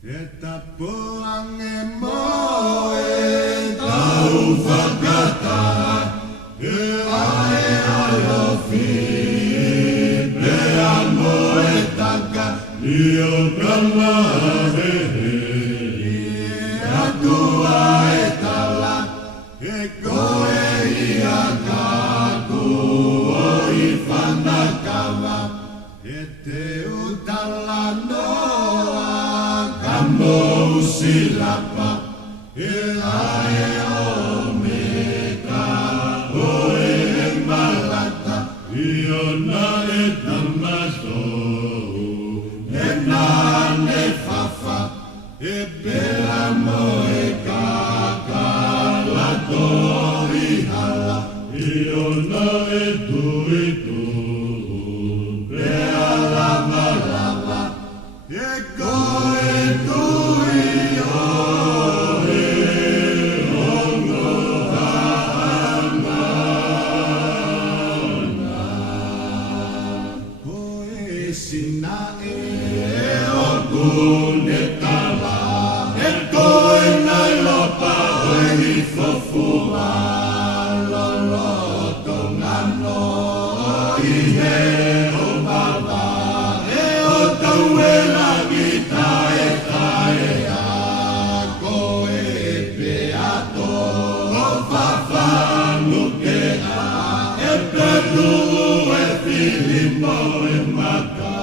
Eta puang emoe tau whakata e ae alofi plea moe taka i o kamahehe e atua e tala e koe i a kaku o i whanakawa e te utala noa Kambo silapa e ae o meka o e malata I ona e tamaso e nane fafa e bela mo e kakalato I hala I ona e tuitu rea lava lava e koe Sina e o kune tala e koe nai lopa o I fofua lolo tongano I he o baba e o tau e la vita e tae a koe peato o whawhanu ke a e peru e Filipo e maka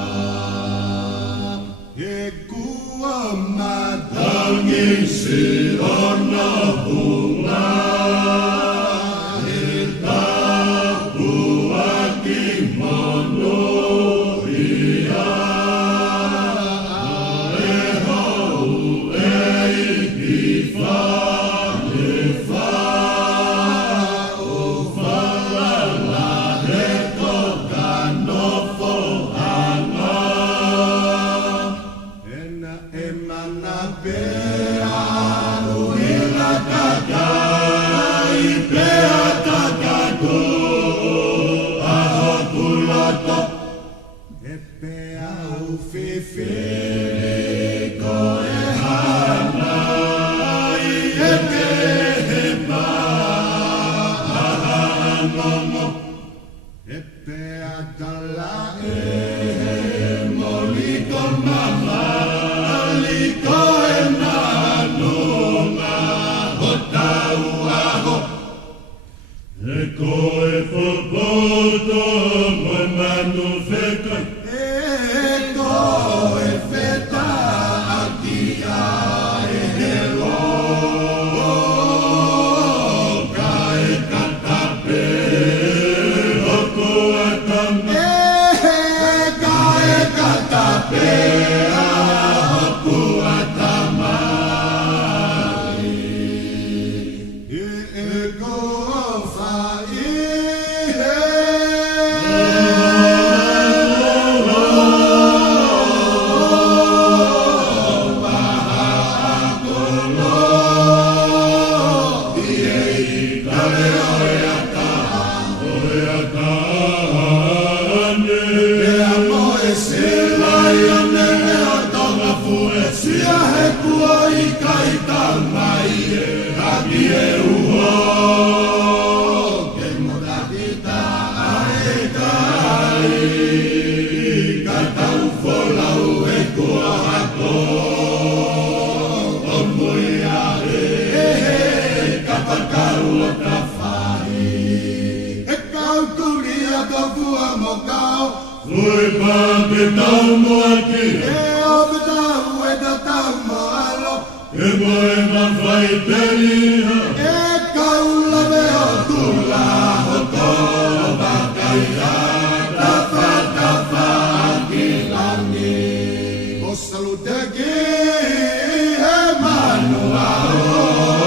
Matangin si ona bunga e tapua kimono ia e hau e ikifa e fa o falala e toka no fohanga Emana pea uila kakai pea takaku aho kuloto e pea ufifili ko e hana I e kehema ahangomo e pea tala e moliko mama Liko e manunga o tau aho E koe whapoto mo manu wheka E koe wheta aki a e helo Ka e katape o koa tama Ka e katape Sia he kua I kaita mai e haki e uho Ke mora kita ae kai Kata ufolau e kua hako O mui a he kapakau o ka whai E kau kuria ka fua mo kau Fui pa ke tau moa ki E moe mawhai periha E kaula mea tula ho tō bakai a Tafa tafa ki langi O salu te ki he manua o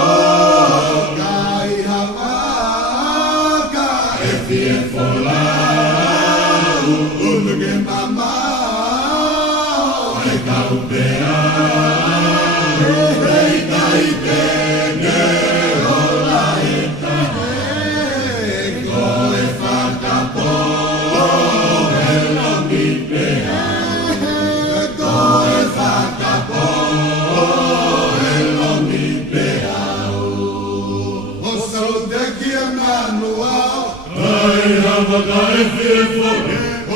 Kai hawa ka e fie fola Unu ke mama E kau pea Go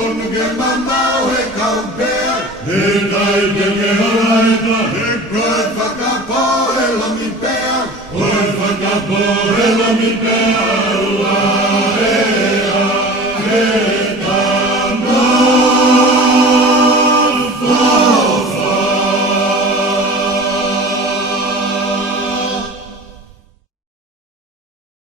Onge mamau he kaupea, he tai ke me haraeta, he koe whakapo he lami pea, koe whakapo he lami pea, ua he a he